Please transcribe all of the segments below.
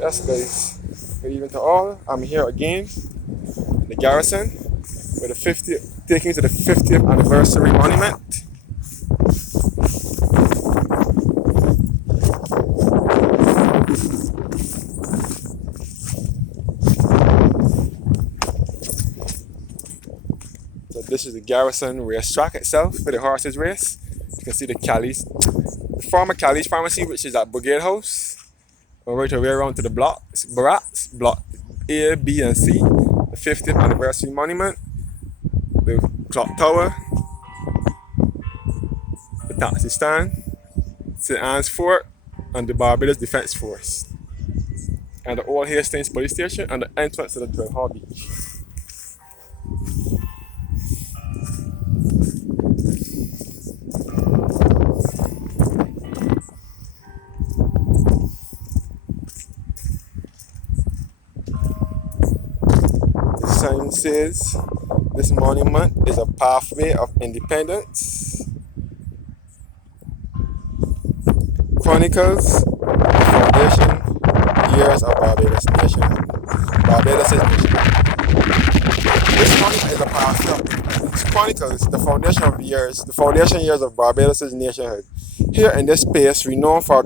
Yes, guys. Good evening to all. I'm here again in the Garrison with the 50th, taking you to the 50th anniversary monument. So this is the Garrison racetrack itself for the horses race. You can see the Callie's, the former Callie's Pharmacy, which is at Brigade House. We're right away around to the blocks, barracks, block A, B, and C. The 50th anniversary monument, the clock tower, the taxi stand, St. Anne's Fort, and the Barbados Defence Force, and the Old Hastings Police Station, and the entrance to the Drill Hall Beach. The sign says this monument is a pathway of independence. Chronicles the foundation years of Barbados nation. Barbados nation. This monument is a pathway of independence. Chronicles the foundation years of Barbados nationhood. Here in this space, renowned for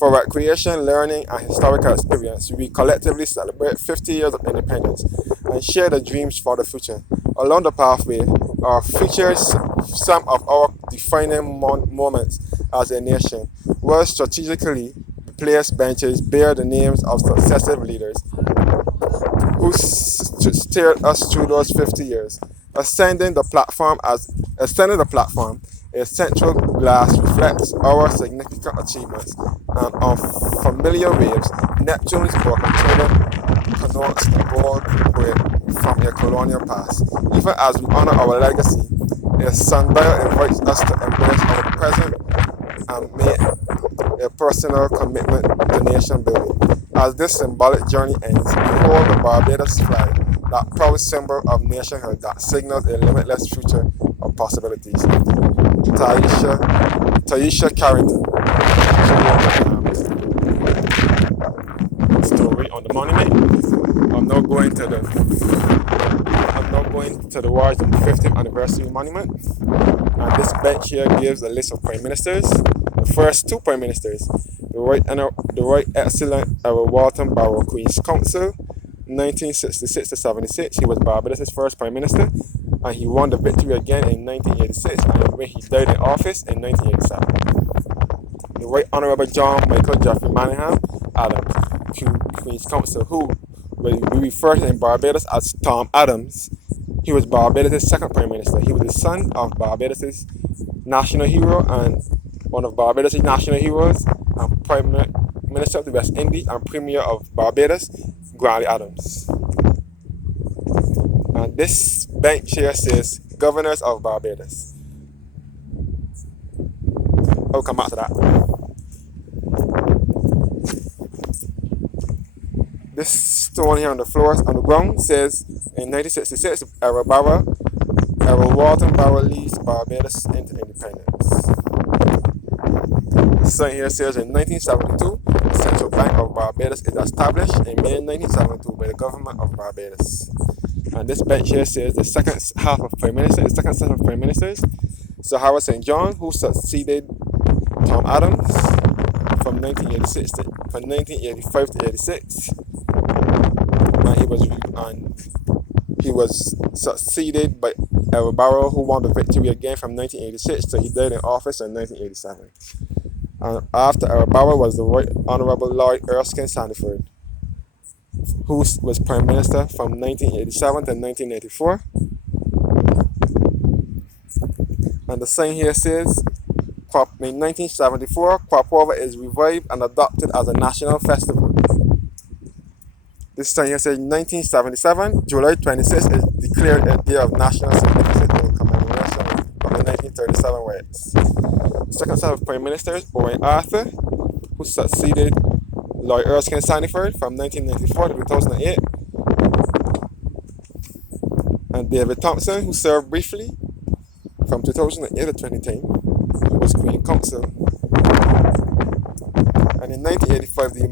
recreation, learning, and historical experience, we collectively celebrate 50 years of independence and share the dreams for the future. Along the pathway are featured some of our defining moments as a nation, where strategically placed benches bear the names of successive leaders who steered us through those 50 years. Ascending the platform, a central glass reflects our significant achievements, and on familiar waves, Neptune's boat connotes the board from a colonial past. Even as we honor our legacy, a sundial invites us to embrace our present and make a personal commitment to nation building. As this symbolic journey ends, we hold the Barbados flag, that proud symbol of nationhood that signals a limitless future of possibilities. Taisha Carrington. Story on the monument. I'm now going to the Wars of the 50th anniversary monument. And this bench here gives a list of prime ministers. The first two prime ministers, the Right Excellent Walton Barrow Queen's Council, 1966 to 76. He was Barbados' first prime minister, and he won the victory again in 1986, and when he died in office in 1987. The Right Honourable John Michael Jeffrey Manningham Adams, Queen's Counsel, who we refer to in Barbados as Tom Adams. He was Barbados' second prime minister. He was the son of Barbados' national hero and one of Barbados' national heroes and prime minister of the West Indies and premier of Barbados, Grantley Adams. And this bench here says Governors of Barbados. I'll come back to that. This stone here on the floor, on the ground, says in 1966, Errol Walton Barrow leads Barbados into independence. The sign here says in 1972, the Central Bank of Barbados is established in May 1972 by the government of Barbados. And this bench here says the second set of prime ministers, Sahara St. John, who succeeded Tom Adams from 1985 to 86. And he was succeeded by Errol Barrow, who won the victory again from 1986 till he died in office in 1987. And after Errol Barrow was the Right Honourable Lloyd Erskine Sandiford, who was Prime Minister from 1987 to 1984. And the sign here says, in 1974, Kwapova is revived and adopted as a national festival. This sign here says, 1977, July 26th is declared a day of national significance in commemoration of the 1937 riots. The second set of Prime Ministers, Owen Arthur, who succeeded Lloyd Erskine Sandiford from 1994 to 2008, and David Thompson, who served briefly from 2008 to 2010, who was Queen Counsel. And in 1985, the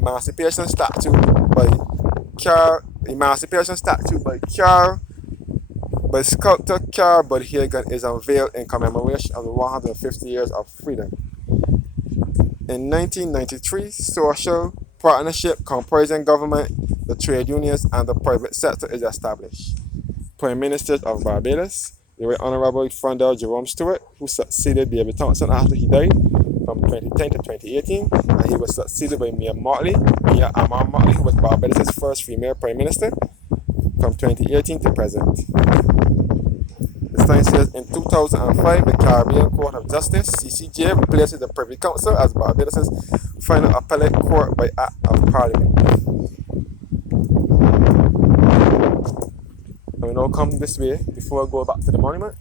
by sculptor Carl Budhagen is unveiled in commemoration of the 150 years of freedom. In 1993, social partnership comprising government, the trade unions, and the private sector is established. Prime Minister of Barbados, the Right Honorable Frondell Jerome Stewart, who succeeded David Thompson after he died from 2010 to 2018, and he was succeeded by Mia Amar Motley, who was Barbados' first female Prime Minister from 2018 to present. The sign says, in 2005, the Caribbean Court of Justice, CCJ, replaces the Privy Council as Barbados' final appellate court by Act of Parliament. And we now come this way before I go back to the monument.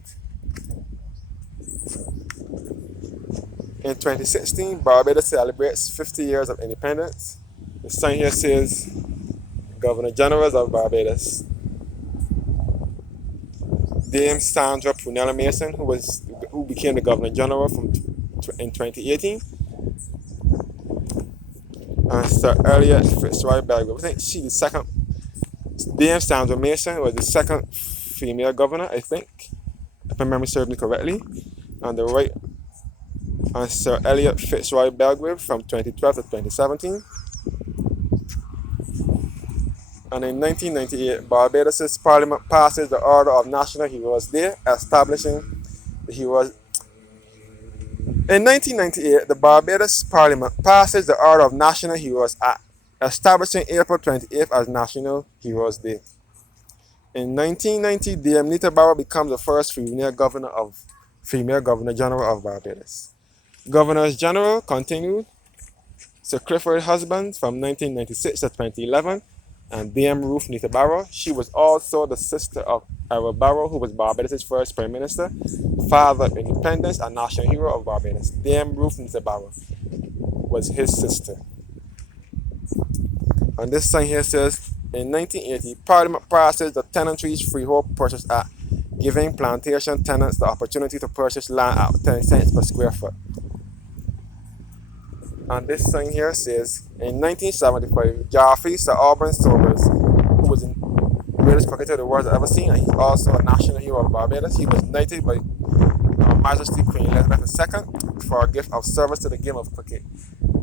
In 2016, Barbados celebrates 50 years of independence. The sign here says, Governor General of Barbados, Dame Sandra Prunella Mason, who became the Governor General in 2018, and Sir Elliot Fitzroy Belgrave. I think she's the second. Dame Sandra Mason was the second female governor, I think, if my memory serves me correctly. And Sir Elliot Fitzroy Belgrave from 2012 to 2017. And in 1998, Barbados' Parliament passes the Order of National Heroes Day, establishing the heroes. In 1998, the Barbados Parliament passes the Order of National Heroes Act, establishing April 28th as National Heroes Day. In 1990, Dame Nita Barrow becomes the first female Governor General of Barbados. Governors General continued Sir Clifford Husbands from 1996 to 2011, and Dame Ruth Nita Barrow. She was also the sister of Errol Barrow, who was Barbados' first Prime Minister, father of independence, and national hero of Barbados. Dame Ruth Nita Barrow was his sister. And this sign here says, in 1980, Parliament passes the Tenantries Freehold Purchase Act, giving plantation tenants the opportunity to purchase land at 10 cents per square foot. And this sign here says, in 1975, Geoffrey Sir Auburn Sobers, who was the greatest cricketer the world has ever seen, and he's also a national hero of Barbados. He was knighted by Her Majesty Queen Elizabeth II for a gift of service to the game of cricket.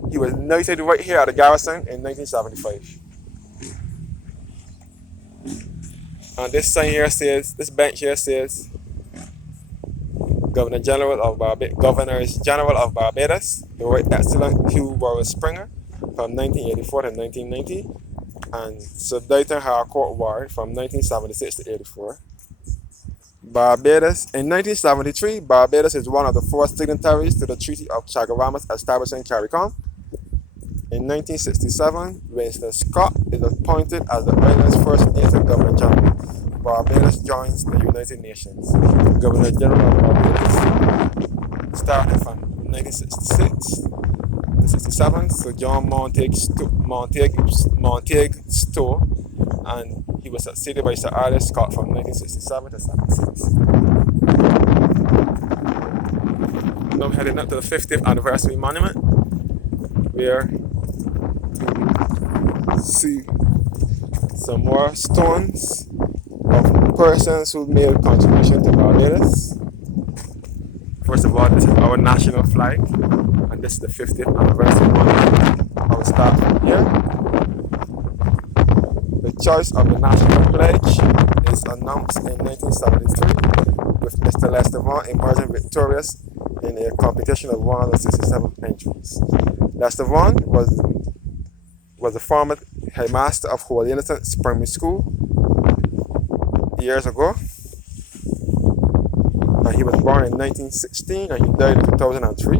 He was knighted right here at the Garrison in 1975. And this sign here says, this bench here says, Governors General of Barbados, the Right Excellent Hugh Warren Springer from 1984 to 1990, and Sir Dighton Harcourt Ward from 1976 to 84. Barbados. In 1973, Barbados is one of the 4 signatories to the Treaty of Chaguaramas establishing CARICOM. In 1967, Winston Scott is appointed as the island's first native Governor General. Barbados joins the United Nations. Governor General of Barbados started from 1966 to 67, Sir John Montague Stowe, and he was succeeded by Sir Arliss Scott from 1967 to 76. Now I'm heading up to the 50th anniversary monument, where to see some more stones of persons who made a contribution to Barbados. First of all, this is our national flag, and this is the 50th anniversary monument. I will start from here. The choice of the national pledge is announced in 1973, with Mr. Lester Vaughan emerging victorious in a competition of 167 entries. Lester Vaughan was the former headmaster of Holy Innocents Primary School years ago, and he was born in 1916 and he died in 2003.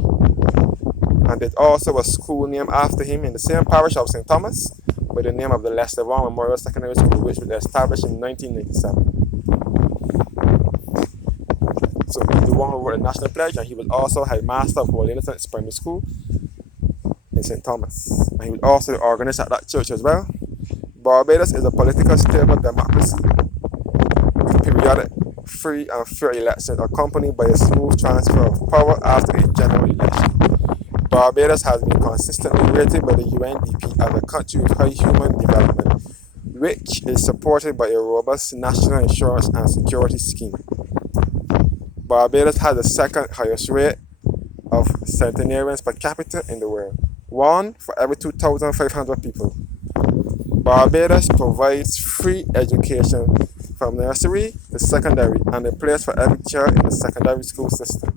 And there's also a school named after him in the same parish of St. Thomas by the name of the Lester Vaughan Memorial Secondary School, which was established in 1997. So he's the one who wrote the National Pledge, and he was also headmaster of Holy Innocents Primary School in St. Thomas. And he was also the organist at that church as well. Barbados is a political stable democracy with periodic free and fair elections accompanied by a smooth transfer of power after a general election. Barbados has been consistently rated by the UNDP as a country with high human development, which is supported by a robust national insurance and security scheme. Barbados has the second highest rate of centenarians per capita in the world, one for every 2,500 people. Barbados provides free education from nursery to secondary and a place for every child in the secondary school system.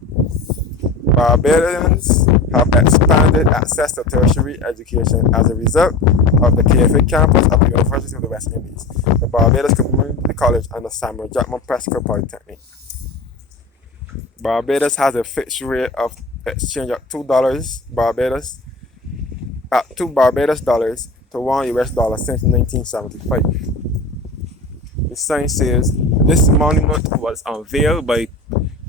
Barbadians have expanded access to tertiary education as a result of the KFA campus of the University of the West Indies, the Barbados Community College, and the Samuel Jackman Prescott Polytechnic. Barbados has a fixed rate of exchange of $2 Barbados dollars to $1 since 1975. The sign says this monument was unveiled by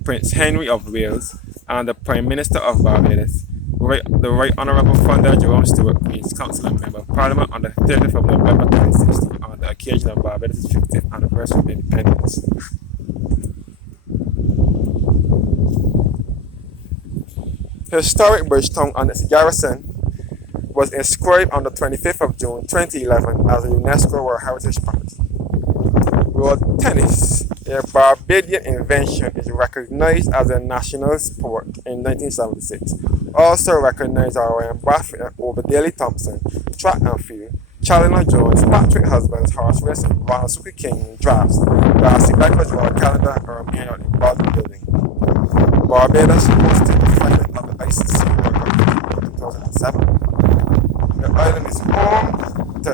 Prince Henry of Wales and the Prime Minister of Barbados, the Right Honourable Founder Jerome Stewart, Queen's Council and Member of Parliament on the 30th of November 2016 on the occasion of Barbados' 50th anniversary of independence. Historic Bridgetown and its garrison was inscribed on the 25th of June 2011 as a UNESCO World Heritage Property. Road tennis, a Barbadian invention, is recognized as a national sport in 1976. Also recognized are Ryan Buffett and Obadiah Thompson, track and field, Challenger Jones, Patrick Husbands, horse racing, Ronald Suki King, drafts, Darcy Beckers, World Calendar, and Romania in bodybuilding. Barbados hosted the final of the ICC World Cup in 2007. The island is home to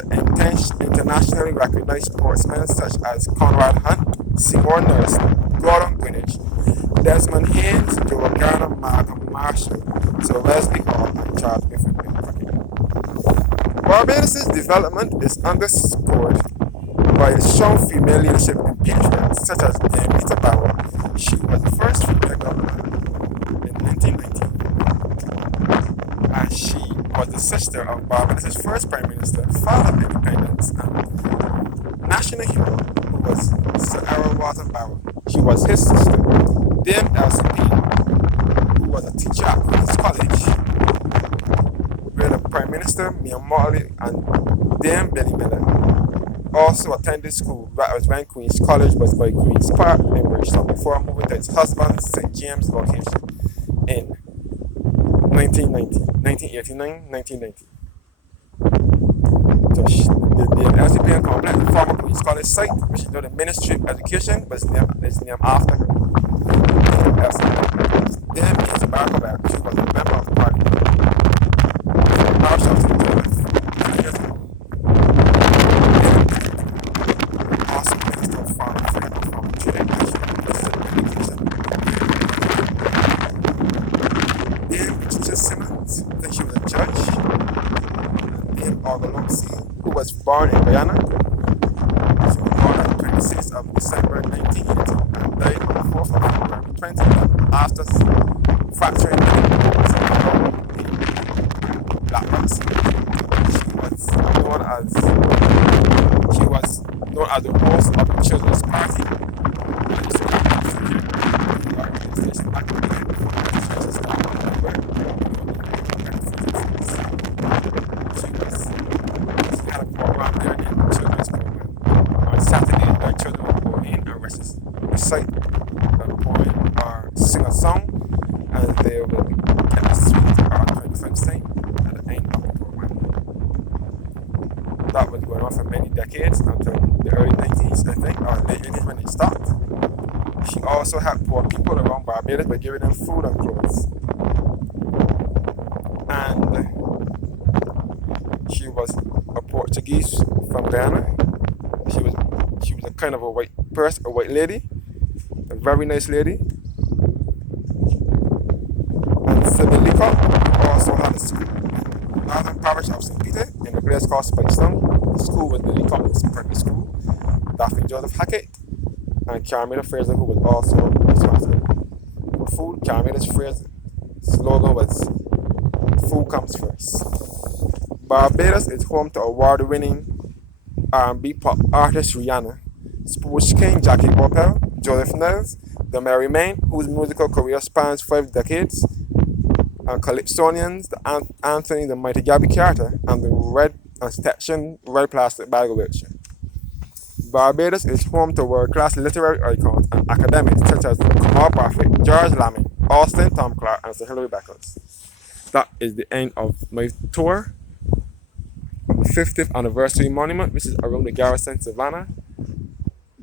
internationally recognized sportsmen such as Conrad Hunt, Seymour Nurse, Gordon Greenwich, Desmond Haynes, Joe Garner, Malcolm Marshall, Sir Wesley Hall, and Charles Griffin in cricket. Barbados' development is underscored by its strong female leadership in patriots such as Dame Rita Barrow. She was the first female governor in 1919, and she was the sister of Barbados' first Prime Minister, father of independence, and national hero, who was Sir Aaron Walter Barrow. She was his sister. Dame Elsie Payne, who was a teacher at Queen's College, where the Prime Minister, Mia Motley, and Dame Billy Miller also attended school. That was when Queen's College was by Queen's Park in Bridgetown before moving to its husband's St. James location in 1989-1990. So the LCPN complex, the former Queen's College site, which is now the Ministry of Education, was named after her. Then Ms. Barbara, she was a member of Parliament. Also Minister of Foreign Affairs from Trade and Education. Then Patricia Simmons, then she was a judge. Then Orgoloxy, who was born in Guyana. She was born on the 26th of December 1980 and died on the 4th of February 2011 after fracturing the Black Rocks. She was known as the host of the Children's Party. She had a program there named the Children's Program. On Saturday, the children would go in and recite a poem or sing a song, and they will get a sweet or 25 cents at the end of the program. That was going on for many decades until the early 90s, I think, or late 80s when it stopped. She also helped poor people around Barbados by giving them food and clothes. And she was a Portuguese from Guyana. She was a kind of a white lady, a very nice lady. And Sybil Leacock also had a school in Northern Parish of St. Peter in a place called Spikestown. The school was the Leacock's primary school. Daphne Joseph Hackett and Carmela Fraser, who was also responsible for food. Carmela Fraser's slogan was "Food comes first." Barbados is home to award-winning R&B pop artist Rihanna, sports king Jackie Opel, Joseph Nels, the Merry Men, whose musical career spans 5 decades, and Calypsonians, the Anthony, the Mighty Gabby Carter, and the Red and Stetson Red Plastic Bag of Wiltshire. Barbados is home to world-class literary icons and academics such as Kamal Parfit, George Lamming, Austin Tom Clark, and Sir Hilary Beckles. That is the end of my tour of the 50th anniversary monument, which is around the Garrison Savannah,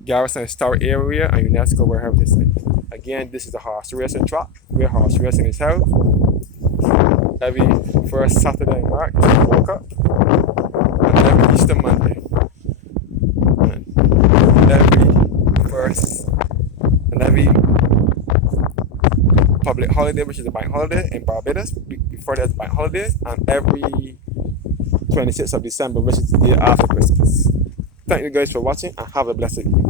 Garrison Historic Area, and UNESCO World Heritage Site. Again, this is a horse racing track where horse racing is held every first Saturday in March, World Cup, and every Easter Monday. Every public holiday, which is a bank holiday in Barbados, before there's bank holidays, and every 26th of December, which is the day after Christmas. Thank you guys for watching, and have a blessed evening.